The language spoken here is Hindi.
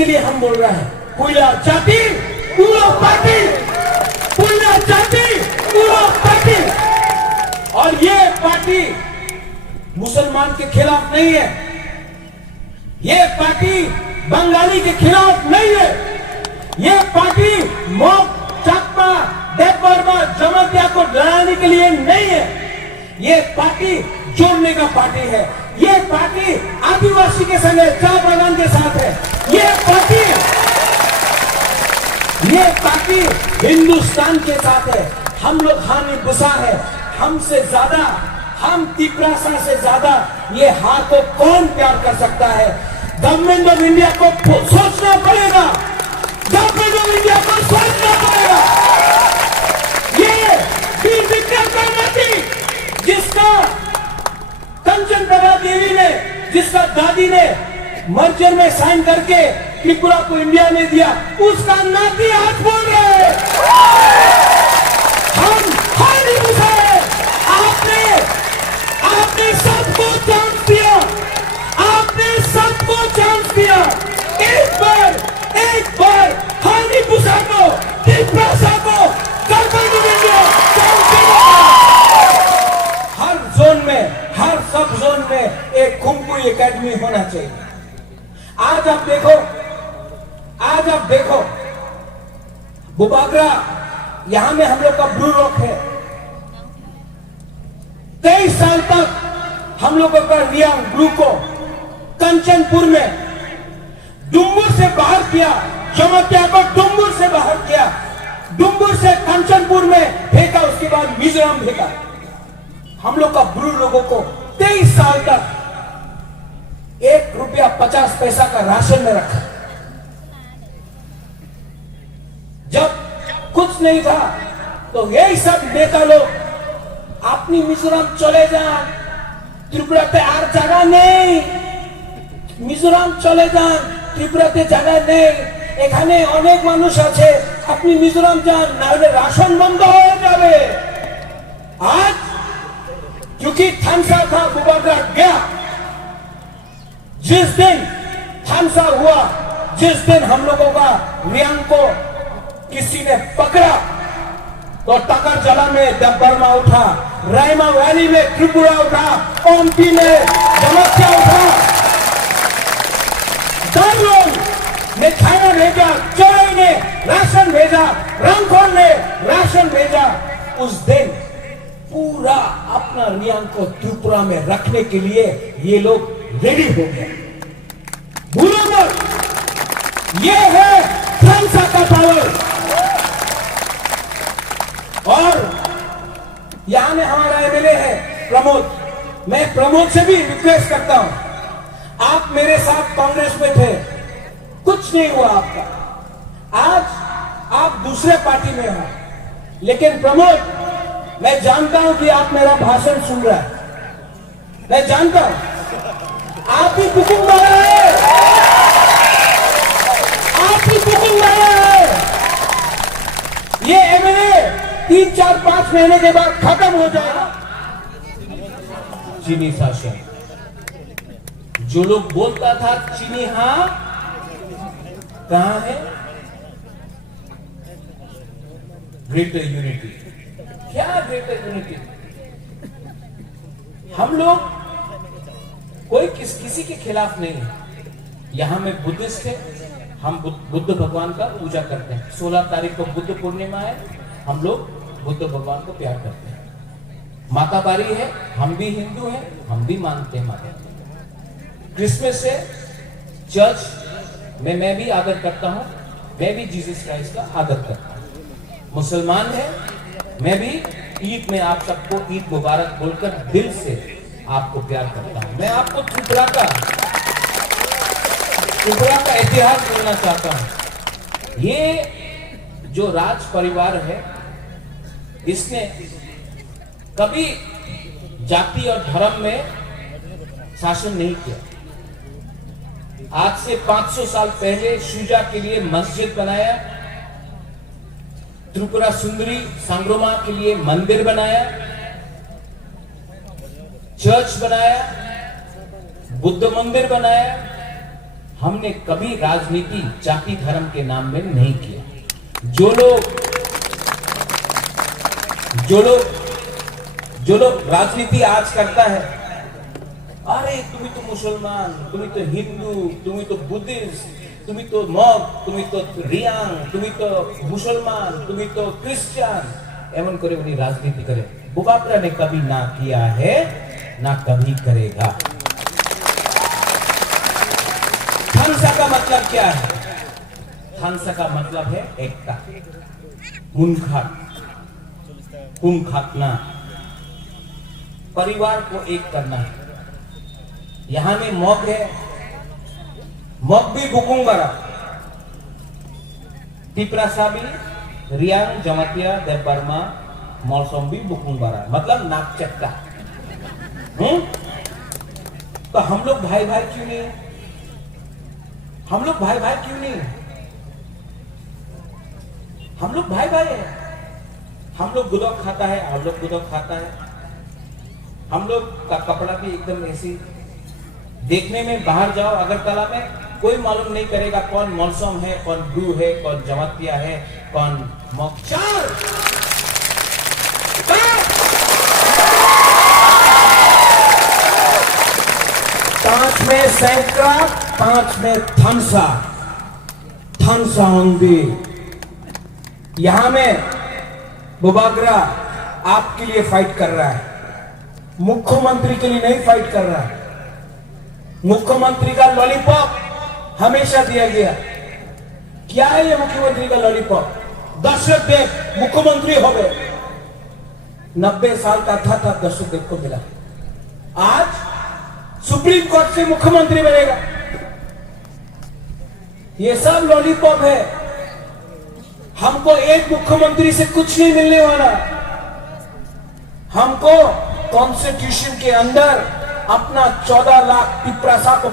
इसके लिए हम बोल रहे हैं, कोयला जाति पूरा पार्टी, कोयला जाति पूरा पार्टी। और ये पार्टी मुसलमान के खिलाफ नहीं है, ये पार्टी बंगाली के खिलाफ नहीं है, ये पार्टी मोक, चाकमा, देवबर्मा, जमातिया को डराने के लिए नहीं है, ये पार्टी जोड़ने का पार्टी है, ये पार्टी आदिवासी के संग चाय बागान के साथ है, ये पार्टी हिंदुस्तान के साथ है। हम लोग हानि बुसा है, हमसे ज्यादा, हम तिपरासा से ज्यादा ये हार को कौन प्यार कर सकता है। गवर्नमेंट ऑफ इंडिया को सोचना पड़ेगा, गवर्नमेंट ऑफ इंडिया को सोचना पड़ेगा। ये वीर विक्रम कर्माती, जिसका कंचन प्रभा देवी ने, जिसका दादी ने मर्जर में साइन करके त्रिपुरा को इंडिया ने दिया, उसका नाती आज बोल रहे हैं हम हानि बुझाए। आपने सबको चांस दिया, आपने सबको चांस दिया। एक बार हानि बुझा को, त्रिपुरा को, हर जोन में, हर सब जोन में एक कुंफू एकेडमी होना चाहिए। आज आप देखो बुबागरा, यहां में हम लोग का ब्लू रॉक है। 23 साल तक हम लोगों का रियांग ब्लू को कंचनपुर में डुम्बुर से बाहर किया, जमातिया को डुम्बुर से बाहर किया, डुम्बुर से कंचनपुर में फेंका, उसके बाद मिजोरम फेंका। हम लोग का ब्लू लोगों को 23 साल तक ₹1.50 का राशन में रखा। जब कुछ नहीं था तो यही सब नेता लोग अपनी मिजोरम चले जान, त्रिपुराते আর জায়গা নেই, মিজোরাম চলে যান, ত্রিপুরাতে জায়গা নেই, এখানে অনেক মানুষ আছে, আপনি মিজোরাম যান, না হলে রাশন বন্ধ হয়ে যাবে। आज क्योंकि थानसा था, बुबागरा गया, जिस दिन थानसा हुआ, जिस दिन हम लोगों का रियांग को किसी ने पकड़ा तो टकर जला में देवबर्मा उठा, रायमा वैली में त्रिपुरा उठा, ओमपी में जमातिया उठा, दारों ने खाना भेजा, चौराई ने राशन भेजा, रामखोल ने राशन भेजा। उस दिन पूरा अपना रियांग को त्रिपुरा में रखने के लिए ये लोग रेडी हो गए। भूलो मत, ये है थानसा का पावर। और यहां में हमारा एमएलए है प्रमोद, मैं प्रमोद से भी रिक्वेस्ट करता हूं, आप मेरे साथ कांग्रेस में थे, कुछ नहीं हुआ आपका, आज आप दूसरे पार्टी में हो, लेकिन प्रमोद, मैं जानता हूं कि आप मेरा भाषण सुन रहा है, मैं जानता हूं, आप भी बुकिंग मारा है, आप भी बुकिंग मारा है। ये एमएलए 3, 4, 5 महीने के बाद खत्म हो जाएगा। चीनी शासन, जो लोग बोलता था चीनी हां, कहां है? Greater unity. क्या ग्रेटर यूनिटी? हम लोग कोई किसी के खिलाफ नहीं है। यहां में बुद्धिस्ट है, हम बुद्ध भगवान का पूजा करते हैं। 16 तारीख को बुद्ध पूर्णिमा है, हम लोग बुद्ध भगवान को प्यार करते हैं। माता बारी है, हम भी हिंदू हैं, हम भी मानते हैं माता। क्रिसमस है, चर्च में मैं भी आदर करता हूं, मैं भी जीसस क्राइस्ट का आदर करता हूं। मुसलमान है, मैं भी ईद में आप सबको ईद मुबारक बोलकर दिल से आपको प्यार करता हूं। मैं आपको त्रिपुरा का इतिहास बोलना चाहता हूं। ये जो राज परिवार है, इसने कभी जाति और धर्म में शासन नहीं किया। आज से 500 साल पहले शुजा के लिए मस्जिद बनाया, त्रिपुरा सुंदरी संग्रोमा के लिए मंदिर बनाया, चर्च बनाया, बुद्ध मंदिर बनाया। हमने कभी राजनीति जाति धर्म के नाम में नहीं किया। जो लोग राजनीति आज करता है, अरे तुम्हें तो मुसलमान, तुम्हें तो हिंदू, तुम्हें तो बुद्धिस्ट, तुम्हें तो मग, तुम्हें तो रियांग, तुम्हें तो मुसलमान, तुम्हें तो क्रिश्चियन, एवं करे उन्हें राजनीति करे। बुबाकरा ने कभी ना किया है, ना कभी करेगा। थानसा का मतलब क्या है? थानसा का मतलब है एकता, खातना, परिवार को एक करना है। यहां में मग है, मग भी बुकुंगबारा, तिप्रासा भी, रियांग, जमातिया, देवबर्मा, मौसम भी बुकुंगबारा, मतलब नाक चट्टा। तो हम लोग भाई भाई क्यों नहीं है? हम लोग भाई भाई क्यों नहीं है? हम लोग भाई भाई है। हम लोग गुदक खाता है, हम लोग गुदक खाता है। हम लोग का कपड़ा भी एकदम ऐसी, देखने में बाहर जाओ अगरतला में कोई मालूम नहीं करेगा कौन मौसम है, कौन ब्रू है, कौन जमातिया है, कौन मौचार। पांच में सैकड़ा, पांच में थानसा होंगे। यहां में बुबाकरा आपके लिए फाइट कर रहा है, मुख्यमंत्री के लिए नहीं फाइट कर रहा है। मुख्यमंत्री का लॉलीपॉप हमेशा दिया गया। क्या है ये मुख्यमंत्री का लॉलीपॉप? दर्शक देव मुख्यमंत्री हो गए। 90 साल का था तब दर्शक देव को मिला। आज सुप्रीम कोर्ट से मुख्यमंत्री बनेगा। ये सब लॉलीपॉप है। हमको एक मुख्यमंत्री से कुछ नहीं मिलने वाला। हमको कॉन्स्टिट्यूशन के अंदर अपना 14 लाख पिपरासा को